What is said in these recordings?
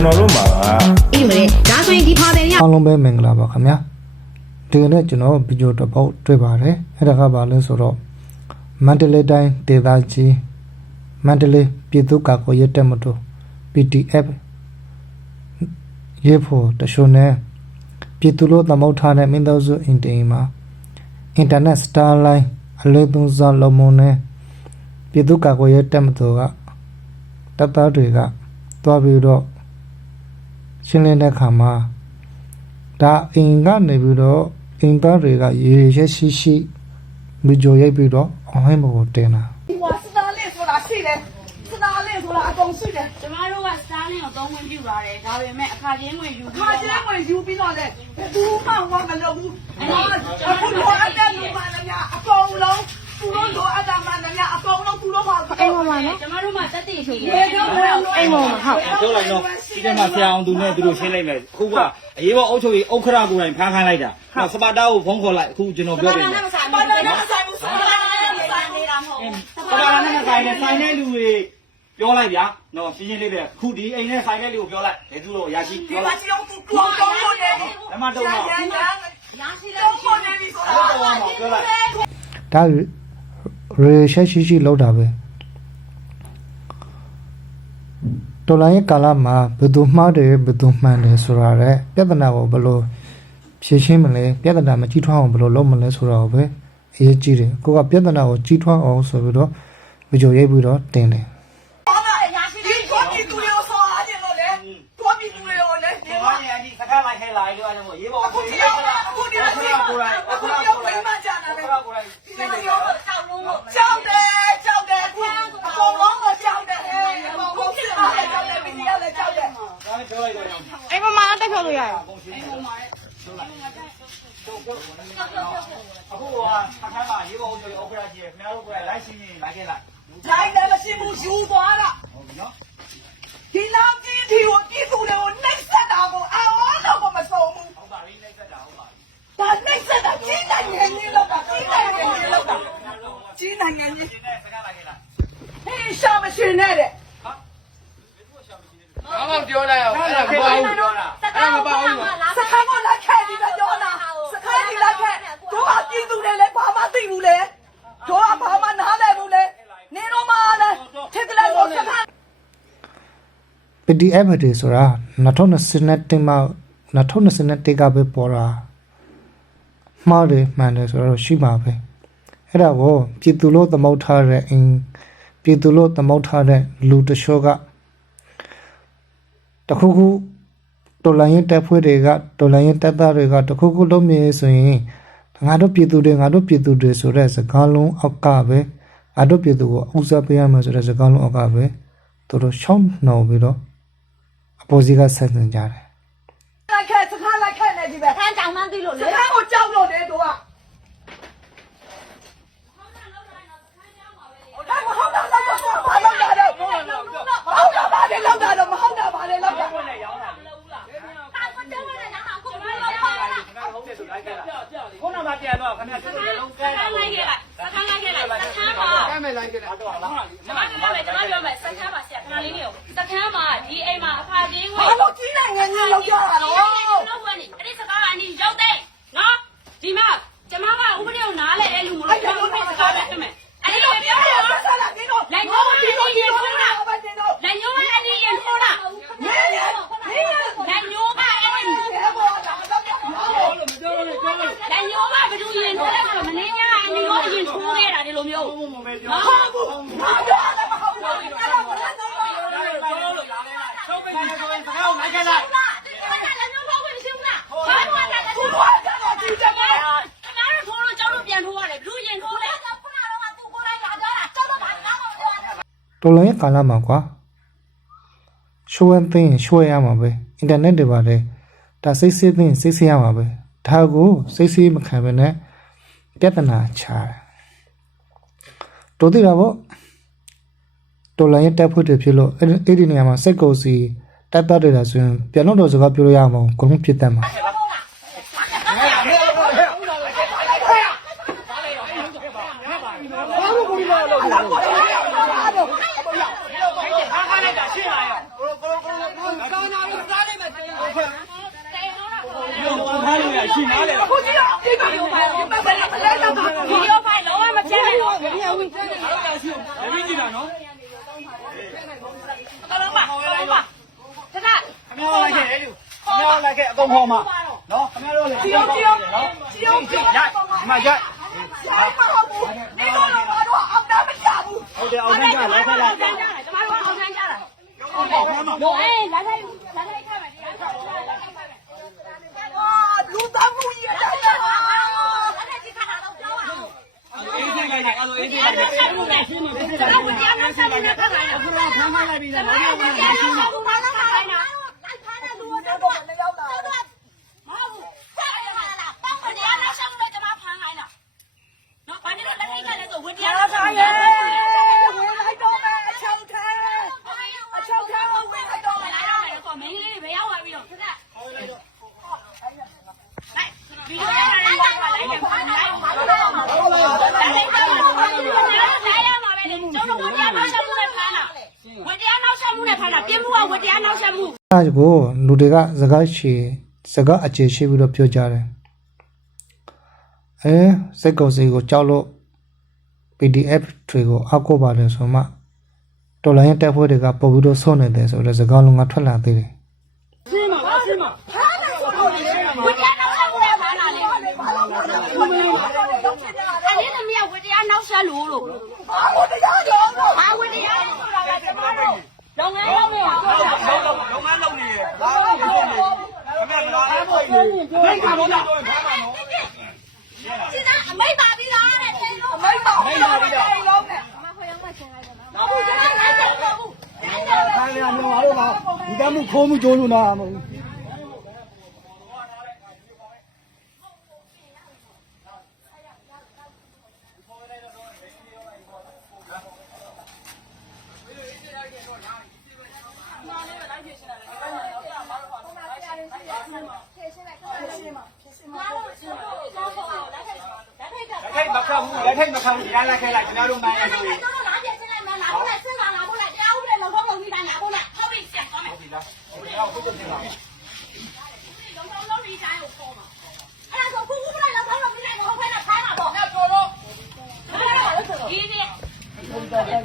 ကျွန်တော်တို့မှာအေးမလဲဒါဆိုရင်ဒီဖာတယ်တွေကအားလုံးပဲမင်္ဂလာပါခင်ဗျာဒီကနေ့ကျွန်တော်ဗီဒီယိုတစ်ပုတ်တွေ့ပါတယ်အဲ့ဒါကဘာလဲဆိုတော့မန္တလေးတိုင်းဒေသကြီးမန္တလေးပြည်သူ့ကာကွယ်ရေးတပ်မတော် PDF ရေဖို့တရှုံနဲ့ပြည်သူလို့သမုတ်ထားတဲ့မင်းသားစုအင်တင်မှာအင်တာနက်စတာလိုင်းအလေးသုံးစားလုံးမုံနဲ့ပြည်သူ့ကာကွယ်ရေးတပ်မတော်ကတပ်သားတွေကတွားပြီးတော့ ရှင်းလင်းတဲ့ခါမှာဒါအိမ်ကနေပြီးတော့အိမ်သားတွေကရေရဲရှိရှိမိကြော်ရိုက်ပြီးတော့အဟိုင်းဘကိုတင်တာဝါစတားလေးဆိုတာရှိတယ်စတားလေးဆိုတာအကုန်ရှိတယ်ကျမတို့ကစတားလေးကိုသုံးခွင့်ပြုပါတယ်ဒါပေမဲ့အခါချင်းဝင်ယူပြီးအခါချင်းဝင်ယူပြီးတော့လေဘူးမှဝါမလုပ်ဘူးအဲ့ဒါကျွန်တော်တို့အတက်လူပါလားအကုန်လုံးသူတို့လိုအပ်တာမှန်တယ် အိမ်မှာနော်ကျမတို့မှတက်တည်ရှိတရေယ်တော့အိမ်မှာဟုတ်ပြောလိုက်တော့ဒီထဲမှာဆရာအောင်သူနဲ့သူတို့ရှင်းလိုက်မယ်အခုကအရေးပေါ်အုပ်ချုပ်ရေးဥက္ခရာကိုယ်တိုင်ဖမ်းခိုင်းလိုက်တာနောက်စပါတာကိုဖုန်းခေါ်လိုက်အခုကျွန်တော်ပြောပြမယ်ပါလာနေဆိုင်ဘူးဆိုင်ပါလာနေဆိုင်နေတာမဟုတ်ဘူးစပါတာနဲ့ဆိုင်နဲ့ဆိုင်တဲ့လူတွေပြောလိုက်ဗျာနော်ရှင်းရှင်းလေးပဲအခုဒီအိမ်နဲ့ဆိုင်တဲ့လူကိုပြောလိုက်ဘယ်သူလို့ရရှိဒီပြောမှာလိုက်စီအောင်သူကောင်းကောင်းလို့နေဓမ္မတုံးတော့ရန်ရန်ရရှိတဲ့တော့ပေါ်နေပြီဆိုအဲ့တော့တော့မှပြောလိုက်ဒါရေရဲရှိရှိလောက်တာပဲ တော်လိုင်းရဲ့ကာလမှာဘယ်သူမှားတယ်ဘယ်သူမှန်တယ်ဆိုတာတဲ့ပြဿနာကိုဘယ်လိုဖြေရှင်းမလဲပြဿနာမကြီးထွားအောင်ဘယ်လိုလုပ်မလဲဆိုတာကိုပဲအရေးကြီးတယ်ကိုကပြဿနာကိုကြီးထွားအောင်ဆိုပြီးတော့မကြိုရိုက်ပြီးတော့တင်တယ်ဘာမှရရှိဒီတော့ဒီသူရောဆောအားနေလို့လေတော့ဒီသူရောလေဒီဒီမှာမှာဒီစကားလိုက်ခဲလိုက်လို့အဲ့ဒါမို့ရေးပေါ်အခုကိုဒီရေးရောပေါ်အခုဒီရောကိုယ်တိုင်အခုအခုဒီကရောကိုယ်ဘတိုယ်င်မှာကြာနေလဲအခုကကိုယ်တိုင် ဒီရောကြောက်လုံးကြောက်တယ်ကြောက်တယ်အခုအကုန်လုံးကိုကြောက်တယ်အကုန်လုံးဖြစ်လာတယ်ကြောက်တယ်ဒီရောလည်းကြောက်တယ် ဒါနဲ့ပြောလိုက်တော့ရအောင် အိ မ်မှာတက်ဖြုတ်လို့ရတယ်အခုကအခါမှာရေးပေါ်ဆိုရင်ဥက္ခရာကြီးခင်ဗျားတို့ကလိုက်ရှင်းရင်လိုက်ခဲ့လိုက်လိုက်တယ်မရှိဘူးယူသွားတာဟုတ်ပြီနော်ဒီလောက်ကြီးဒီကိုပြည်သူတွေကိုနှိမ့်ဆက်တာကိုအော်တော့မဆုံးဘူးဟုတ်ပါပြီလိုက်ဆက်တာဟုတ်ပါပြီဒါနှိမ့်ဆက်တာကြီးနိုင်ငံကြီးလောက်တာကြီးနိုင်ငံကြီးလောက်တာကြီးနိုင်ငံကြီးဒီနေ့စကားလိုက်ခဲ့လိုက်ဟေးရှာမရှိနဲ့တဲ့ ဘာမှပြောလိုက်အောင်အဲ့ဒါမပေါ့ဘူးပြောတာအဲ့ဒါမပေါ့ဘူးစခန်းကလက်ခဲပြီးတော့ပြောတာစခန်းကြီးလက်ခဲတို့ကပြည်သူတွေလည်းဘာမှသိဘူးလေတို့ကဘာမှနားလည်ဘူးလေနေတော့မှလည်းထက်ကလေးကိုစခန်း PDF တွေဆိုတာ2021မှာ2021ကပဲပေါ်တာမှားတယ်မှန်တယ်ဆိုတော့ရှိပါပဲအဲ့ဒါကိုပြည်သူလို့သမုတ်ထားတဲ့အင်းပြည်သူလို့သမုတ်ထားတဲ့လူတချို့က တခုခုတော်လိုင်းရင်တက်ဖွဲ့တွေကတော်လိုင်းရင်တက်သားတွေကတခုခုလုံးမြင်ဆိုရင်ငါတို့ပြည်သူတွေငါတို့ပြည်သူတွေဆိုတဲ့စကားလုံးအောက်ကပဲငါတို့ပြည်သူကိုဥစားပေးရမယ်ဆိုတဲ့စကားလုံးအောက်ကပဲသူတို့ရှောင်းနှောင်ပြီးတော့အပေါ်စီကဆက်ဆံကြတယ်လက်ခဲ့စခန်းလက်ခဲ့နေဒီပဲခန်းတောင်မှန်းသိလို့စလေခန်းကိုကြောက်လို့လေတို့က ကျမပြောမယ်ကျမပြောမယ်စခန်းမှာဆရာခဏလေးနေကိုစခန်းမှာဒီအိမ်မှာအခါချင်းဝင်ဘာလို့ကြီးနိုင်ငံကြီးလောက်ကြတာတော့ လောက်ဝင်နေအဲ့ဒီစကားကအနီးရောက်တဲ့နော်ဒီမှာကျမကဥပဒေကိုနားလဲအဲ့လူမလို့ကျမကစကားပဲပြင်မယ်အဲ့ဒီလိုပြောတယ်နော် ဆက်လာဒီတော့ လက်ညှိုးအနီးရင်ထိုးတာ ဘာတင်တော့ လက်ညှိုးအနီးရင်ထိုးတာ မင်းရမင်းရ လက်ညှိုးကအဲ့ဒီ ဘယ်ပေါ်လာတော့ပြောလို့ လက်ညှိုးကဘယ်သူရင်ထိုးလဲဆိုတော့မ င်းညာအနီးရောရင်ထိုးခဲ့တာဒီလိုမျိုးဘုံဘုံပဲပြောဟာဘူးဘာပြောလဲမဟုတ်ဘူးအဲ့ဒါကိုလည်းတော့ဆုံးမနေဆိုရင်စကားကိုလိုက်ခဲ့လိုက်ဒီကနေ့လက်ညှိုးထိုးခွင့်မရှိဘူးလားဘာလို့လဲလက်ညှိုးသူထိုးကကတော့ကြည့်ကြပါခင်ဗျားတို့ထိုးလို့ကျောင်းတို့ပြန်ထိုးရတယ်ဘလူရင်ထိုးလဲခုနကတော့သူကိုယ်တိုင်လာကြတာကျောင်းတို့ဘာမှမပြောရဘူးတော်လိုင်းရဲ့ကာလမှာကွာရှိုးဝဲသိရင်ရှိုးရမှာပဲအင်တာနက်တွေပါလေဒါစိတ်ဆေးသိရင်စိတ်ဆေးရမှာပဲဒါကိုစိတ်ဆေးမခံဘဲနဲ့ ပြဿနာချတာတို့သိတာပေါ့တော်လိုင်းတက်ဖို့တွေဖြစ်လို့အဲ့ဒီနေရာမှာစိတ်ကိုစီတက်တတ်တယ်ဆိုရင်ပြန်လို့တော့စကားပြောလို့ရအောင်ဂုံဖြစ်တတ်မှာရှိပါရဲ့ လိုက်ခဲ့အကုန်ဟောမှာနော်ခမောတို့လေဒီအောင်ဒီအောင်ဒီအောင်ဒီရိုက်ဒီမှာရိုက်ရိုက်မဟုတ်ဘူးဒီတော့တော့ဘာတော့အောင်တာမရဘူးဟုတ်တယ်အောင်တန်းကြလက်ခက်လိုက်ကျန်ကြတယ်ကျမတို့အောင်တန်းကြတာလို့အေးလာလိုက်လာလိုက်ခါမယ်တရားဆောင်လာလိုက်ခါမယ်အာလူသားမှုကြီးရတယ်ဟာလာလိုက်ဒီခါတော့ပြောအောင်အေးစိတ်လိုက်တယ်အဲ့လိုအေးစိတ်အဲ့လိုက်ဒါတယ်ဆက်မှုနဲ့ကျွန်တော်တရားမဆက်ဘူးနဲ့ခါမယ်အခုတော့ဖမ်းလိုက်ပြီလားဘာလို့မတရားဆောင်ဘူးမလာခိုင်းတာလိုက်ဖမ်းတဲ့လူကတော့ မရောက်တာ မဟုတ်ဘူးဆက်ရလာလားပေါင်းတရားနောက်ဆက်မှုနဲ့ကျွန်မဖမ်းခိုင်းတာနော်ဘာလို့လက်ထိုက်ကလည်းဆိုဝင်တရားနောက်ဆက်မှု ရဲ နဲ့ ဝင်လိုက်တော့မယ်အချောက်ထဲအချောက်ထဲဝင်လိုက်တော့မယ် လာရမယ်ဆိုမင်းလေးတွေဘယ်ရောက်သွားပြီးတော့ခက်လိုက်ဗီဒီယိုရိုက်လိုက်လိုက်လိုက်ဖမ်းလိုက်ဘာလို့လဲလိုက်လိုက်ရမှာပဲလေကျွန်တော်ဝင်တရားနောက်ဆက်မှုနဲ့ဖမ်းတာဝင်တရားနောက်ဆက် မှုနဲ့ဖမ်းတာပြင်းမှုကဝင်တရားနောက်ဆက်မှုအဲဒါကိုလူတွေကစကားရှည်စကားအခြေရှိပြီးတော့ပြောကြတယ်အဲစိတ်ကုံစီကိုကြောက်လို့ PDF တွေကိုအောက်ကိုပါတယ်ဆိုမှတော်လိုင်းတက်ဖွဲ့တွေကပုံပြီးတော့ဆုံးနေတယ်ဆိုတော့စကားလုံးကထွက်လာသေးတယ်ဝင်တရားနောက်ဆက်မှုနဲ့ဖမ်းတာလေအဲ့ဒီသမီးကဝင်တရားနောက်ဆက်လို့လို့ဘာလို့တရားကြောင်းတော့ ဘာဝင်တရားဆိုတာကကျမ တို့လုံငန်းလုပ်နေအောင်ပြောတာလုံးငန်းလုံးနေတယ်ဘာလို့ပြောနေခမေဘယ်လိုအားဖို့လဲမိခါတော့တော့ဖမ်းပါနော်ဒီကအမိတ်ပါပြီလားတဲ့တယ်လို့မိတ်ပါမိတ်ပါပြီးတော့လုံးနဲ့တော့ဘူးကျွန်တော်လိုက်တယ်တော့ဘူးခါရအောင်ပါလို့ပါဒီကမှုခိုးမှုကြိုးလို့နော်မဟုတ်ဘူး လက်ထိတ်မခတ်ဘူးလက် ထိတ်မခတ်ဘူးရလက်ခဲလိုက်ခင်ဗျားတို့မှန်းရဆိုရင်တော့လာပြချင်းလိုက်လာဖို့လိုက်စဉ်းစားလာဖို့လိုက်တရားဥပဒေလုံးလုံးလုံးပြီးတိုင်းလာဖို့လိုက်ဟုတ်ပြီဆက်သွားမယ်ဒီလားဒီတော့ဟုတ်တယ်ခင်ဗျာလုံးလုံးလုံးပြီးတိုင်းကိုပေါ်မှာအဲ့ဒါဆိုခုခုလိုက်လာတော့မင်းလည်းမဟုတ်ဘဲနဲ့ခိုင်းတာပေါ့တော့တော့ဒီဒီ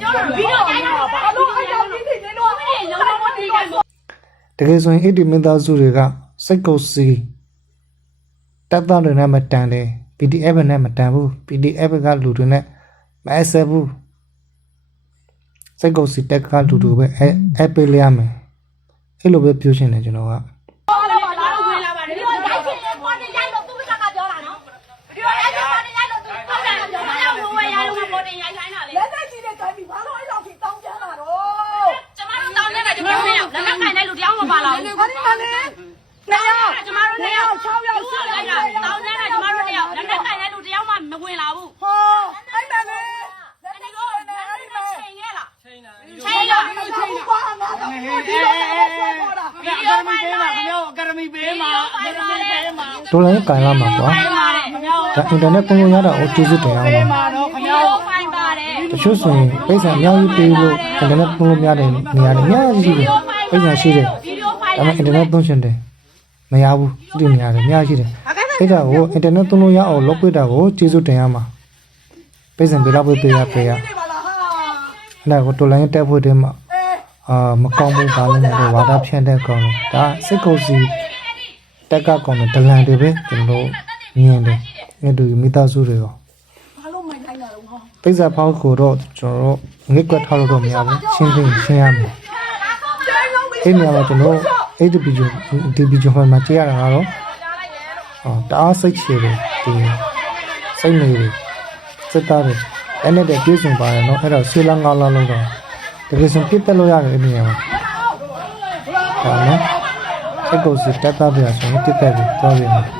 ပြောတော့ပြီးတော့တိုင်းတော့ဘာလို့အကြောင်းကြီးနေလို့ဘယ်လုံးလုံးဒီကတကယ်ဆိုရင်အဲ့ဒီမင်းသားစုတွေကစိတ်ကုံစီတက်သားတွေနဲ့မတန်တယ် PDF နဲ့မတန်ဘူး PDF ကလူတွေနဲ့မအဆက်ဘူးစိတ်ကုံစီတက်ကလူတွေပဲအဲအဲပေးလိုက်ရမယ်အဲ့လိုပဲပြောချင်တယ်ကျွန်တော်က လာတော့ဝင်လာပါတယ်ဒီလိုရိုက်ချင်တယ်ပေါ်တင်ရိုက်လို့သူ့ဘက်ကပြောတာနော်ဒီလိုရိုက်ချင်ပေါ်တင်ရိုက်လို့သူ့ဘက်ကပြောတာတော့ဝင်ရိုက်လို့ပေါ်တင်ရိုက်ခိုင်းတာလေ လက်နဲ့ကြီးတဲ့ကန်ဒီဘာလို့အဲ့လောက်ကြီးတောင်းကြတာတော့ ကျမတို့တောင်းနေတာကျမတို့နဲ့ရောက်လက်နဲ့ကင်တဲ့လူတယောက်မပါလာဘူး အဲ့ဒီမှာလေနှစ်ယောက် ကျမတို့နဲ့ရောက် 6ယောက် ဆောက်လိုက်တာတောင်းနေတာကျမတို့နဲ့ရောက်လက်နဲ့ကင်တဲ့လူတယောက်မှမဝင်လာဘူး ဟောအဲ့မဲ့လေလက် ဒီ နဲ့ လို ကြီးတဲ့ အဲ့ အဲ့ ဒီ ဒီ မှာ မဲ့ ချိန်ခဲ့လား ချိန်တာ ချိန်လား ဒီလိုဘာငါတော့ဒီလိုဆက်ပေါ်တာ အကယ်ဒမီပေးမှာခင်ဗျာအကယ်ဒမီ ပေးမှာအကယ်ဒမီပေးမှာတော်လိုင်းကန်လာမှာကွာဖိုင်ပါတယ်ခင်ဗျာဒါအင်တာနက်သုံးလို့ရတာကိုကျေးဇူးတင်အောင်ပါမှာတော့ခင်ဗျာဖိုင်ပါတယ်တချို့ဆိုရင်ပိတ်ဆံအများကြီးပေးလို့အင်တာနက်သုံးလို့မရတဲ့နေရာတွေအများကြီးရှိတယ်ပိတ်ဆံရှိတယ်ဗီဒီယိုဖိုင်ဒါပေမဲ့အင်တာနက်သုံးရှင်တယ်မရဘူးဒီနေရာတွေအများကြီးရှိတယ်အဲ့ဒါကိုအင်တာနက်သုံးလို့ရအောင်လုပ်ပေးတာကိုကျေးဇူးတင်ရမှာပိတ်ဆံပေးတော့ပေးပေးရပေးရဒီပါလားဟာအဲ့ဒါကိုတော်လိုင်းတက်ဖို့တည်းမှာအဲအာမကောင်းဘူးဘာလို့လဲဆိုဝါဒဖြန့်တဲ့ကောင်လို့ဒါစစ်ကုတ်စီ တက်ကကောင်တဲ့ဒလန်တွေပဲကျွန်တော်မြင်တယ်အဲ့တူမိသားစုတွေရောဘာလို့မိုက်လိုက်လာတော့ဟောတိစ္ဆာဖောက်ကိုတော့ကျွန်တော်ငစ်ကွက်ထားလို့တော့မရဘူးရှင်းရှင်းရှင်းရမယ်အဲ့နေရာမှာကျွန်တော်အဲ့ဒီဗီဒီယိုဒီဗီဒီယိုမှာကြည့်ရတာကတော့အော်တအားစိတ်ချတယ်ဒီစိတ်နေတယ်စစ်သားတွေအဲ့နဲ့တည်းပြည့်စုံပါတယ်နော်အဲ့တော့ဆေးလန်းကားလောက်တော့တကယ်ဆိုပြစ်တက်လို့ရတယ်အဲ့နေရာမှာဒါနော် စိတ်ကိုစစ်တက်တာပြဆိုရင်ပြစ်တ